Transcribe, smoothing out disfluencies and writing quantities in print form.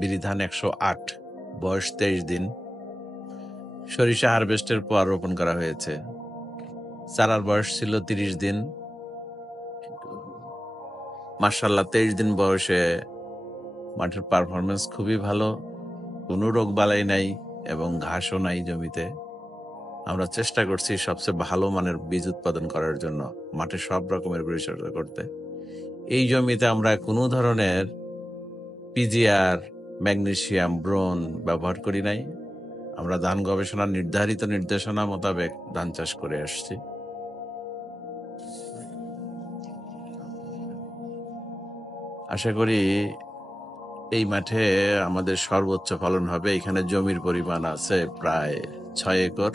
বিরি ধান 108, বয়স 23 দিন। সরিষা হারভেস্টের পর রোপণ করা হয়েছে। চারার বয়স ছিল 30 দিন। মাশাআল্লাহ 23 দিন বয়সে মাঠের পারফরমেন্স খুবই ভালো, কোনো রোগবালাই নাই এবং ঘাসও নাই জমিতে। আমরা চেষ্টা করছি সবচেয়ে ভালো মানের বীজ উৎপাদন করার জন্য, মাঠে সব রকমের পরিচর্যা করতে। এই জমিতে আমরা কোনো ধরনের পিজিআর, ম্যাগনেসিয়াম, ব্রোন ব্যবহার করি নাই। আমরা ধান গবেষণার নির্ধারিত নির্দেশনা মোতাবেক ধান চাষ করে আসছি। আশা করি এই মাঠে আমাদের সর্বোচ্চ ফলন হবে। এখানে জমির পরিমাণ আছে প্রায় 6 একর।